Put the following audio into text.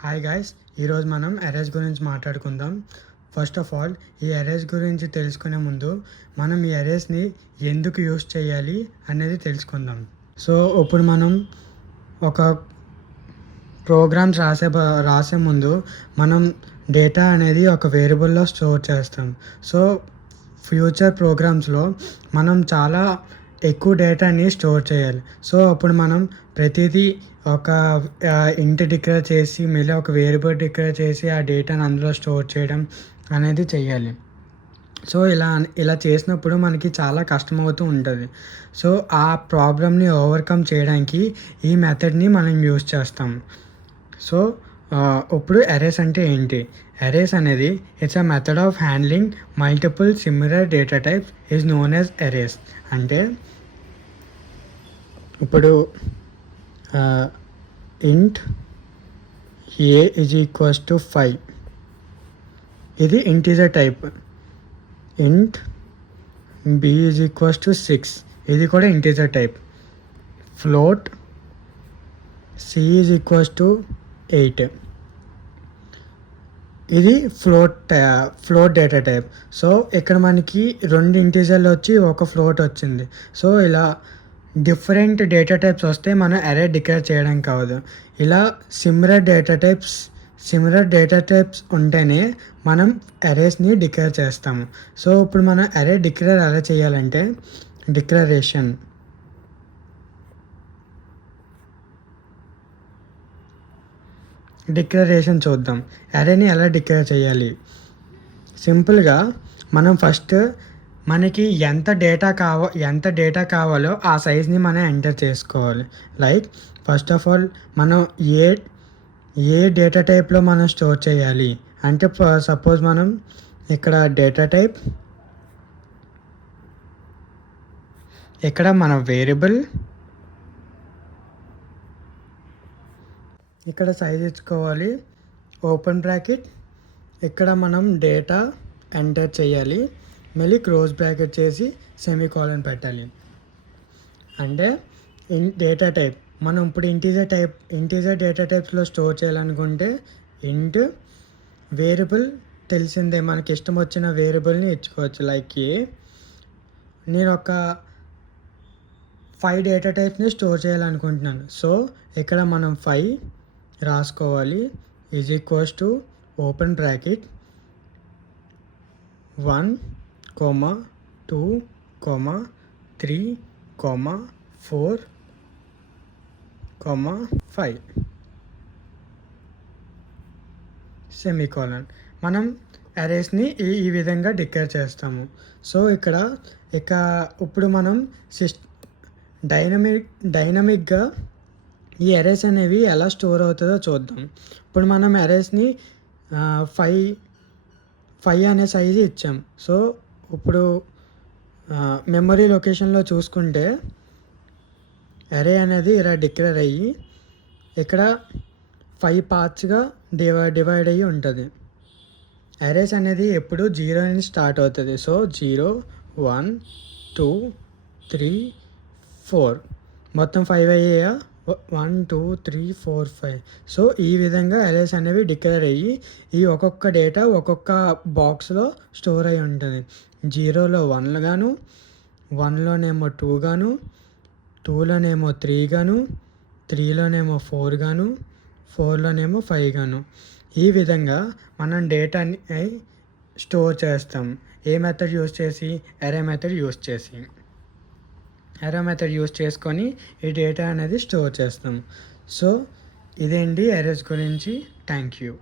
Hi guys, ఈరోజు మనం arrays గురించి మాట్లాడుకుందాం. ఫస్ట్ ఆఫ్ ఆల్ ఈ అరేస్ గురించి తెలుసుకునే ముందు మనం ఈ అరేస్ని ఎందుకు యూస్ చేయాలి అనేది తెలుసుకుందాం. సో ఇప్పుడు మనం ఒక ప్రోగ్రామ్స్ రాసే ముందు మనం డేటా అనేది ఒక వేరియబుల్లో స్టోర్ చేస్తాం. సో ఫ్యూచర్ ప్రోగ్రామ్స్లో మనం చాలా ఎక్కువ డేటాని స్టోర్ చేయాలి. సో అప్పుడు మనం ప్రతిదీ ఒక ఇంట్ డిక్లేర్ చేసి మళ్ళీ ఒక వేరియబుల్ డిక్లేర్ చేసి ఆ డేటాని అందులో స్టోర్ చేయడం అనేది చెయ్యాలి. సో ఇలా చేసినప్పుడు మనకి చాలా కష్టమవుతూ ఉంటుంది. సో ఆ ప్రాబ్లమ్ని ఓవర్కమ్ చేయడానికి ఈ మెథడ్ని మనం యూస్ చేస్తాం. సో ఇప్పుడు అరేస్ అంటే ఏంటి? అరేస్ అనేది it's a method of handling multiple similar data types is known as arrays. అంటే ఇప్పుడు int a is equals to 5, ఇది integer type. Int b is equals to 6, ఇది కూడా integer type. Float c is equals to 8, ఇది float data type. So ఇక్కడ మనకి 2 ఇంటీజర్లు వచ్చి ఒక ఫ్లోట్ వచ్చింది. సో ఇలా డిఫరెంట్ డేటా టైప్స్ వస్తే మనం అరే డిక్లేర్ చేయడం కావదు. ఇలా సిమిలర్ డేటా టైప్స్ ఉంటేనే మనం అరేస్ని డిక్లేర్ చేస్తాము. సో ఇప్పుడు మనం అరే డిక్లేర్ ఎలా చేయాలంటే డిక్లరేషన్ చూద్దాం. అరేని ఎలా డిక్లేర్ చేయాలి? సింపుల్గా మనం ఫస్ట్ మనకి ఎంత డేటా కావాలో ఆ సైజ్ని మనం ఎంటర్ చేసుకోవాలి. లైక్ ఫస్ట్ ఆఫ్ ఆల్ మనం ఏ డేటా టైప్లో మనం స్టోర్ చేయాలి అంటే సపోజ్ మనం ఇక్కడ డేటా టైప్, ఇక్కడ మన వేరియబుల్, ఇక్కడ సైజ్ ఇచ్చుకోవాలి, ఓపెన్ బ్రాకెట్, ఇక్కడ మనం డేటా ఎంటర్ చేయాలి, మళ్ళీ క్లోజ్ బ్రాకెట్ చేసి సెమీకోలన్ పెట్టాలి. అంటే డేటా టైప్ మనం ఇప్పుడు ఇంటీజర్ డేటా టైప్స్లో స్టోర్ చేయాలనుకుంటే ఇంట్ వేరియబుల్ తెలిసిందే, మనకి ఇష్టం వచ్చిన వేరియబుల్ని ఇచ్చుకోవచ్చు. లైక్ నేను ఒక 5 డేటా టైప్స్ని స్టోర్ చేయాలనుకుంటున్నాను. సో ఇక్కడ మనం 5 రాసుకోవాలి, is equals to open bracket 1, 2, 3, 4, 5 semicolon. మనం అరేస్ని ఈ విధంగా డిక్లేర్ చేస్తాము. సో ఇప్పుడు మనం డైనమిక్గా ఈ అరేస్ అనేవి ఎలా స్టోర్ అవుతుందో చూద్దాం. ఇప్పుడు మనం అరేస్ని 5 అనే సైజు ఇచ్చాం. సో ఇప్పుడు మెమరీ లొకేషన్లో చూసుకుంటే అరే అనేది ఇలా డిక్లేర్ అయ్యి ఇక్కడ 5 పార్ట్స్గా డివైడ్ అయ్యి ఉంటుంది. అరేస్ అనేది ఎప్పుడు 0 నుంచి స్టార్ట్ అవుతుంది. సో 0, 1, 2, 3, 4 మొత్తం 5 అయ్యాయా? 1, 2, 3, 4, 5. సో ఈ విధంగా అరేస్ అనేవి డిక్లేర్ అయ్యి ఈ ఒక్కొక్క డేటా ఒక్కొక్క బాక్స్లో స్టోర్ అయి ఉంటుంది. 0లో 1 గాను, 1లోనేమో 2 గాను, 2లోనేమో 3 గాను, 3లోనేమో 4 గాను, 4లోనేమో 5 గాను. ఈ విధంగా మనం డేటాని స్టోర్ చేస్తాం. ఏ మెథడ్ యూస్ చేసి? అరే మెథడ్ యూస్ చేసుకొని ఈ డేటా అనేది స్టోర్ చేస్తాం. సో ఇదేంటి అరేస్ గురించి. Thank you.